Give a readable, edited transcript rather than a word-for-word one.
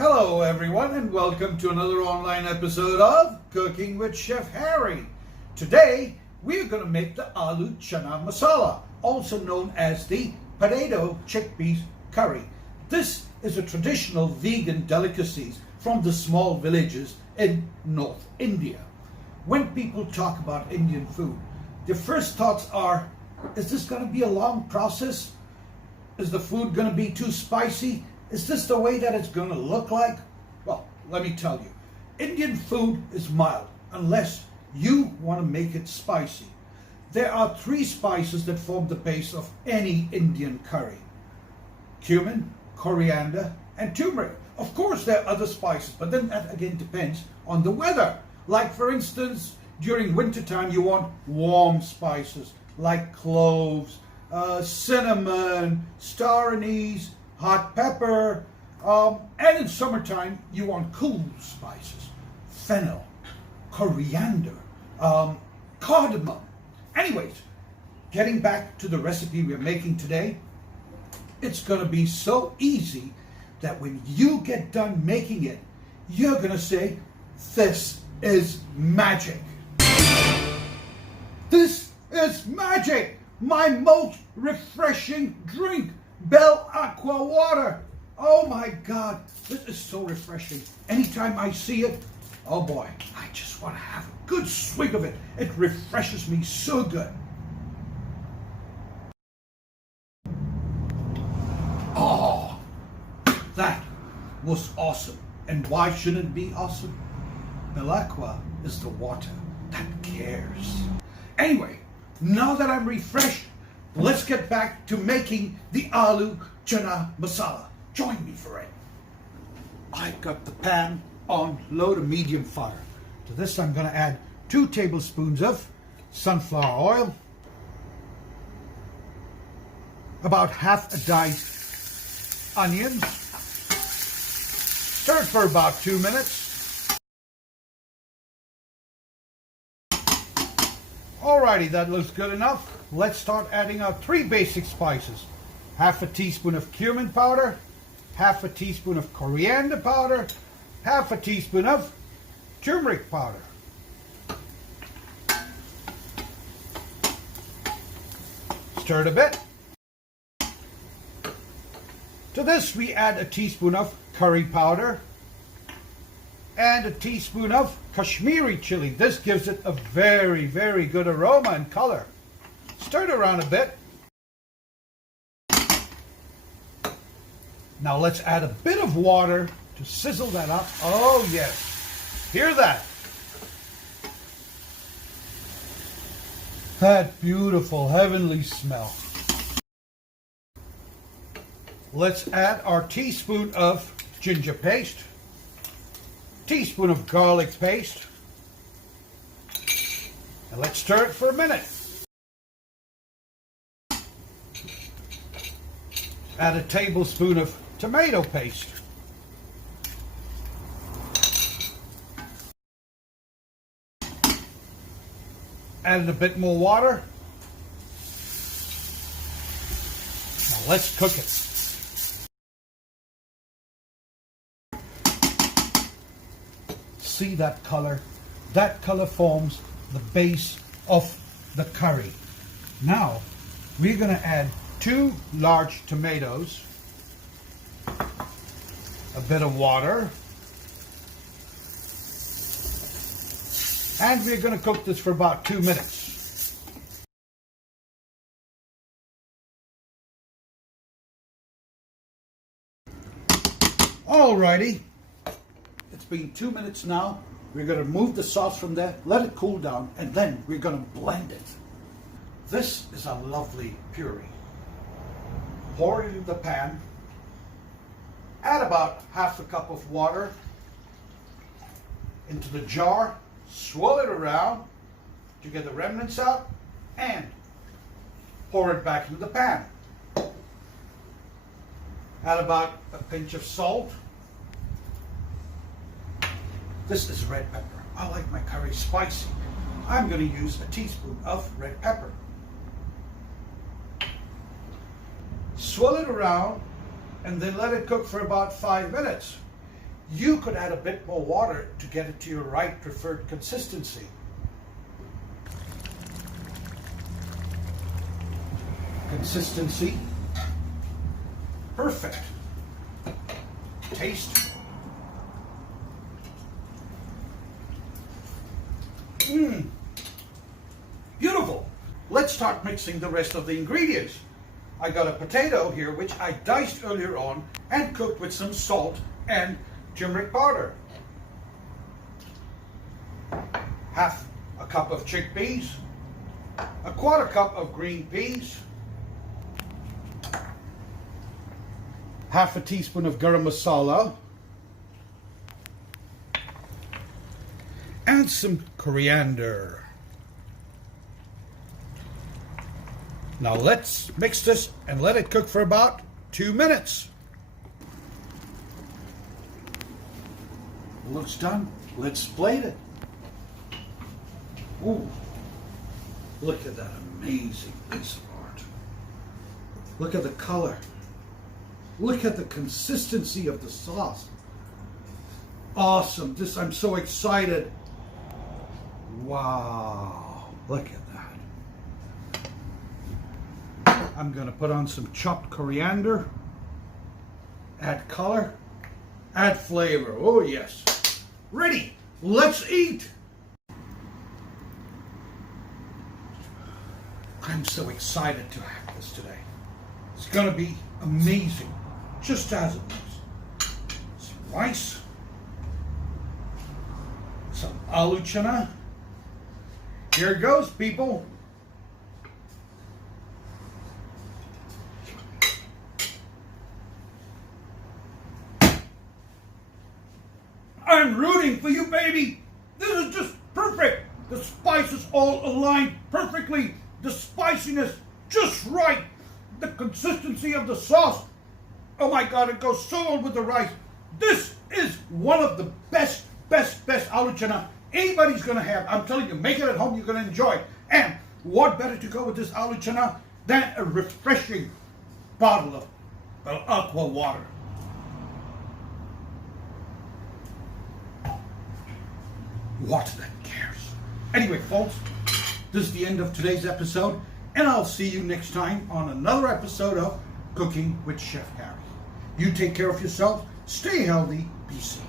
Hello everyone and welcome to another online episode of Cooking with Chef Harry. Today we're going to make the Aloo Channa Masala, also known as the potato chickpeas curry. This is a traditional vegan delicacy from the small villages in North India. When people talk about Indian food, their first thoughts are, is this going to be a long process? Is the food going to be too spicy? Is this the way that it's going to look like? Well, let me tell you, Indian food is mild unless you want to make it spicy. There are 3 spices that form the base of any Indian curry: cumin, coriander, and turmeric. Of course, there are other spices, but then that again depends on the weather. Like for instance, during wintertime, you want warm spices like cloves, cinnamon, star anise, hot pepper, and in summertime you want cool spices: fennel, coriander, cardamom. Anyways, getting back to the recipe we're making today, it's going to be so easy that when you get done making it, you're going to say, this is magic. This is magic. My most refreshing drink, Bell Aqua water. Oh my God, this is so refreshing. Anytime I see it, oh boy, I just want to have a good swig of it. It refreshes me so good. Oh, that was awesome. And why shouldn't it be awesome? Bell Aqua is the water that cares. Anyway, now that I'm refreshed, let's get back to making the Aloo Channa Masala. Join me for it. I've got the pan on low to medium fire. To this I'm going to add 2 tablespoons of sunflower oil, about half a diced onion. Stir it for about 2 minutes. Alrighty, that looks good enough. Let's start adding our 3 basic spices: half a teaspoon of cumin powder, half a teaspoon of coriander powder, half a teaspoon of turmeric powder. Stir it a bit. To this we add a teaspoon of curry powder and a teaspoon of Kashmiri chili. This gives it a very, very good aroma and color. Stir it around a bit. Now let's add a bit of water to sizzle that up. Oh yes, hear that? That beautiful heavenly smell. Let's add our teaspoon of ginger paste, teaspoon of garlic paste, and let's stir it for a minute. Add a tablespoon of tomato paste. Add a bit more water. Now let's cook it. See that color? That color forms the base of the curry. Now we're going to add 2 large tomatoes, a bit of water, and we're going to cook this for about 2 minutes. Alrighty, it's been 2 minutes now. We're going to remove the sauce from there, let it cool down, and then we're going to blend it. This is a lovely puree. Pour it into the pan. Add about half a cup of water into the jar. Swirl it around to get the remnants out and pour it back into the pan. Add about a pinch of salt. This is red pepper. I like my curry spicy. I'm going to use a teaspoon of red pepper. Swirl it around and then let it cook for about 5 minutes. you could add a bit more water to get it to your right preferred consistency. Consistency, perfect. Taste, beautiful. Let's start mixing the rest of the ingredients. I got a potato here which I diced earlier on and cooked with some salt and turmeric powder. Half a cup of chickpeas, a quarter cup of green peas, half a teaspoon of garam masala, and some coriander. Now let's mix this and let it cook for about 2 minutes. Looks done. Let's plate it. Ooh, look at that amazing piece of art. Look at the color. Look at the consistency of the sauce. Awesome. I'm so excited. Wow. Look at that. I'm going to put on some chopped coriander. Add color. Add flavor. Oh, yes. Ready. Let's eat. I'm so excited to have this today. It's going to be amazing. Just as it is. Some rice. Some aloo channa. Here it goes, people. I'm rooting for you, baby. This is just perfect. The spices all aligned perfectly. The spiciness just right. The consistency of the sauce. Oh my God, it goes so well with the rice. This is one of the best aloo channa anybody's gonna have. I'm telling you, make it at home, you're gonna enjoy. And what better to go with this aloo channa than a refreshing bottle of aqua water. Water that cares. Anyway, folks, this is the end of today's episode, and I'll see you next time on another episode of Cooking with Chef Harry. You take care of yourself, stay healthy, be safe.